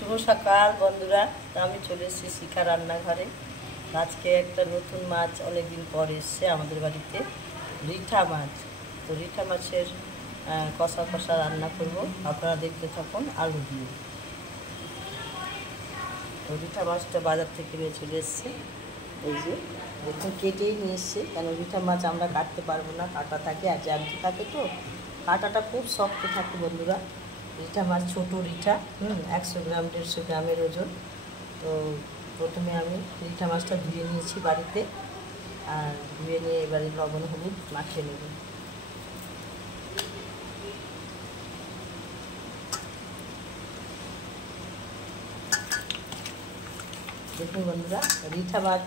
শুভ সকাল বন্ধুরা। আমি চলে এসেছি শিখা রান্নাঘরে। আজকে একটা নতুন মাছ অনেকদিন পর এসছে আমাদের বাড়িতে, রিঠা মাছ। তো রিঠা মাছের কষা কষা রান্না করব, আপনারা দেখতে থাকুন আলু দিয়ে। তো রিঠা মাছটা বাজার থেকে নিয়ে চলে এসছে, এই যে দেখুন কেটেই নিয়ে এসছে, কেন রিঠা মাছ আমরা কাটতে পারবো না, কাটা থাকে আর জ্যান্ত থাকে, তো কাটাটা খুব শক্ত থাকে বন্ধুরা। রিঠা মাছ ছোটো রিঠা, 100 গ্রাম 150 গ্রামের ওজন। তো প্রথমে আমি রিঠা মাছটা ধুয়ে নিয়েছি বাড়িতে, আর ধুয়ে নিয়ে এবারে লবণ হলুদ মাখিয়ে নেব। দেখুন বন্ধুরা, রিঠা মাছ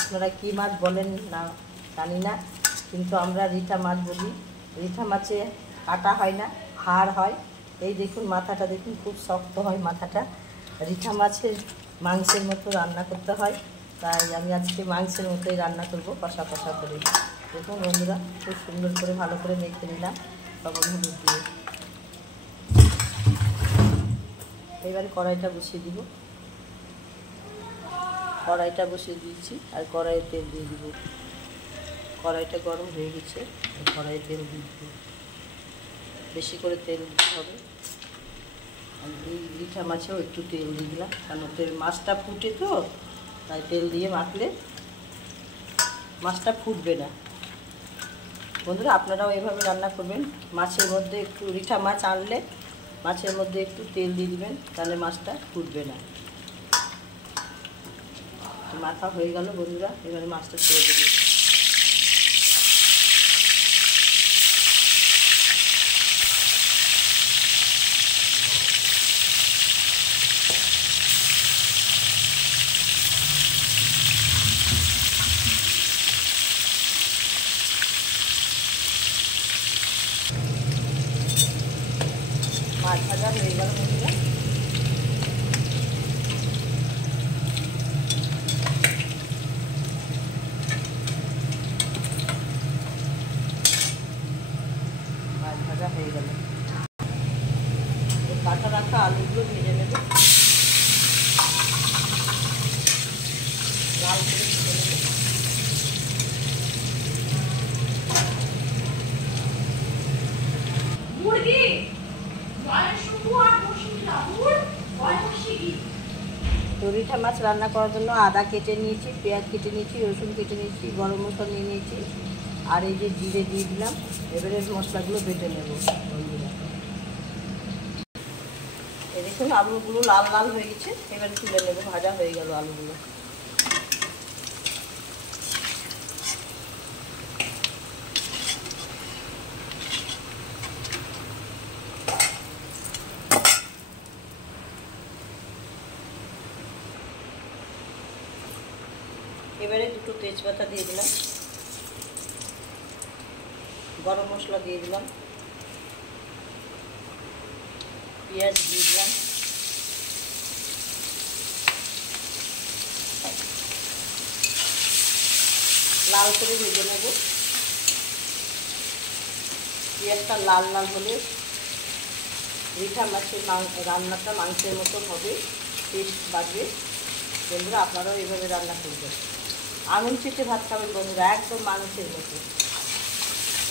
আপনারা কী মাছ বলেন না জানি না, কিন্তু আমরা রিঠা মাছ বলি। রিঠা মাছে কাটা হয় না, হাড় হয়। এই দেখুন মাথাটা, দেখুন খুব শক্ত হয় মাথাটা। রিঠা মাছের মাংসের মতো রান্না করতে হয়, তাই আমি আজকে মাংসের মতোই রান্না করব, কষা কষা করে। দেখুন বন্ধুরা, খুব সুন্দর করে ভালো করে মেখে নিলাম লবণ হলুদ দিয়ে। এবারে কড়াইটা বসিয়ে দিব, কড়াইটা বসিয়ে দিয়েছি আর কড়াইয়ে তেল দিয়ে দিব। কড়াইটা গরম হয়ে গেছে, কড়াইয়ে তেল দিয়ে দিব, বেশি করে তেল দিতে হবে। আর এই রিঠা মাছেও একটু তেল দিয়ে দিলাম, কারণ তেল মাছটা ফুটে, তো তাই তেল দিয়ে মাখলে মাছটা ফুটবে না। বন্ধুরা আপনারাও এভাবে রান্না করবেন। মাছের মধ্যে একটু, রিঠা মাছ আনলে মাছের মধ্যে একটু তেল দিয়ে দিবেন, তাহলে মাছটা ফুটবে না। মাখা হয়ে গেল বন্ধুরা, এবারে মাছটা ছেড়ে দেবো। মাছ ভাজা হয়ে গেল বন্ধুরা। মাছ ভাজা হয়ে গেল, কাটা রাখা আলুগুলো ভেজে নেব, লাল করে ভেজে নেব। তো রিঠা মাছ রান্না করার জন্য আদা কেটে নিয়েছি, পেঁয়াজ কেটে নিয়েছি, রসুন কেটে নিয়েছি, গরম মশলা নিয়ে নিয়েছি, আর এই যে জিরে দিয়ে দিলাম। এবারে মশলাগুলো বেটে নেব বন্ধুরা। এই দেখুন আলুগুলো লাল লাল হয়ে গেছে, এবারে তুলে নেব, ভাজা হয়ে গেল আলুগুলো। এবারে দুটো তেজপাতা দিয়ে দিলাম, গরম মশলা দিয়ে দিলাম, পেঁয়াজ দিয়ে দিলাম, লাল করে ভেজে নেব। পেঁয়াজটা লাল লাল হলে রিঠা মাছের রান্নাটা মাংসের মতো হবে, টেস্ট বাড়বে। বন্ধুরা আপনারাও এভাবে রান্না করবেন, আঙুল চেটে ভাত খাবেন বন্ধুরা, একদম মাংসের মতো।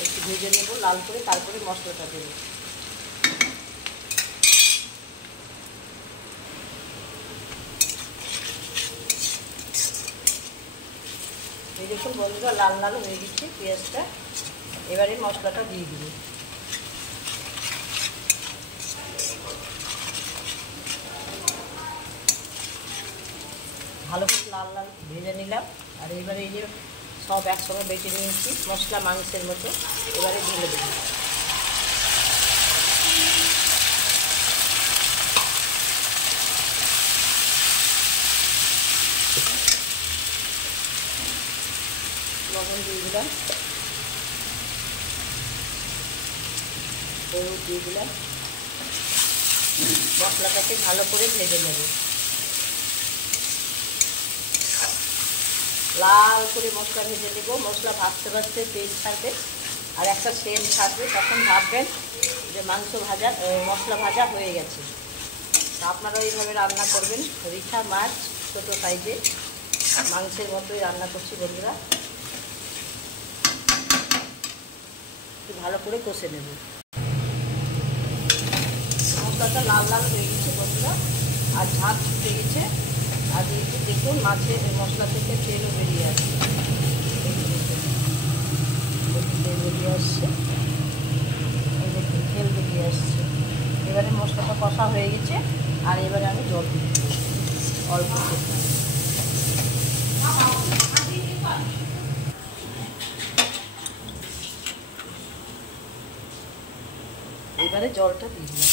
একটু ভেজে নেব লাল করে, তারপরে মশলাটা দেবো। এই দেখুন বন্ধুরা, লাল লাল হয়ে গেছে পেঁয়াজটা, এবারে মশলাটা দিয়ে দিব। ভালো করে লাল লাল ভেজে নিলাম, আর এবারে এই যে সব একসঙ্গে বেটে নিয়েছি মশলা মাংসের মতো, এবারে ঢেলে দেব। লবণ দিয়ে দিলাম, হলুদ দিয়ে দিলাম, মশলাটাকে ভালো করে ভেজে নেব। লাল করে মশলা ভেজে নেব। মশলা ভাজতে ভাজতে তেল ছাড়বে আর একটা সেন্ট ছাড়বে, তখন ভাববেন যে মাংস ভাজা, মশলা ভাজা হয়ে গেছে। আপনারাও এইভাবে রান্না করবেন। রিঠা মাছ ছোটো সাইজে মাংসের মতোই রান্না করছি বন্ধুরা। একটু ভালো করে কষে নেব। মশলাটা লাল লাল হয়ে গেছে বন্ধুরা, আর ঝাঁপ ছুটে গেছে। আর একটু দেখুন মাছের মশলা থেকে তেলও বেরিয়ে আসছে, তেল বেরিয়ে আসছে, দেখুন তেল বেরিয়ে আসছে। এবারে মশলাটা কষা হয়ে গেছে, আর এবারে আমি জল দিচ্ছি অল্প। এবারে জলটা দিয়ে দিলাম।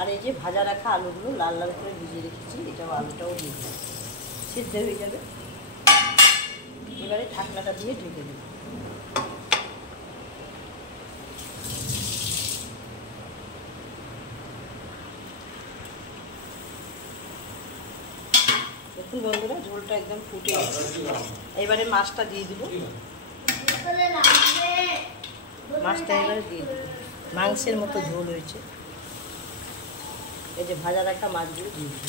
আর এই যে ভাজা রাখা আলুগুলো লাল লাল করে ভিজিয়ে রেখেছি, আলুটাও দিয়ে দিলাম, সিদ্ধ হয়ে যাবে। এবারে ঢাকনাটা দিয়ে ঢেকে দেব। দেখুন বন্ধুরা ঝোলটা একদম ফুটে গেছে। এবারে মাছটা দিয়ে দিব। মাছটা এবারে দিয়ে দেব। মাংসের মতো ঝোল হয়েছে। এই যে ভাজা রাখা মাছগুলো দিয়ে দিব।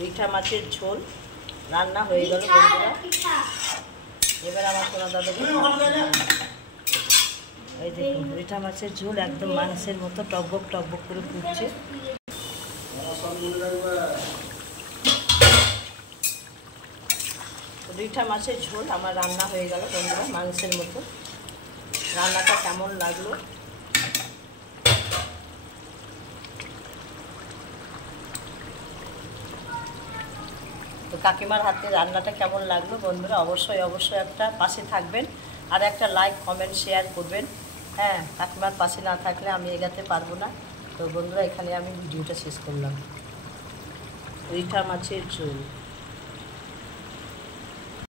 রিঠা মাছের ঝোল রান্না হয়ে গেল বন্ধুরা। এবার আমার সোনা দাদাকে এই দেখুন রিঠা মাছের ঝোল একদম মাংসের মতো টকবক টকবক করে ফুটছে। রিঠা মাছের ঝোল আমার রান্না হয়ে গেল বন্ধুরা মাংসের মতো। রান্নাটা কেমন লাগলো তো কাকিমার হাতে রান্নাটা কেমন লাগলো বন্ধুরা অবশ্যই একটা পাশে থাকবেন, আর একটা লাইক কমেন্ট শেয়ার করবেন। হ্যাঁ, কাকিমার পাশে না থাকলে আমি এগাতে পারবো না। তো বন্ধুরা এখানে আমি ভিডিওটা শেষ করলাম। রিঠা মাছের ঝোল।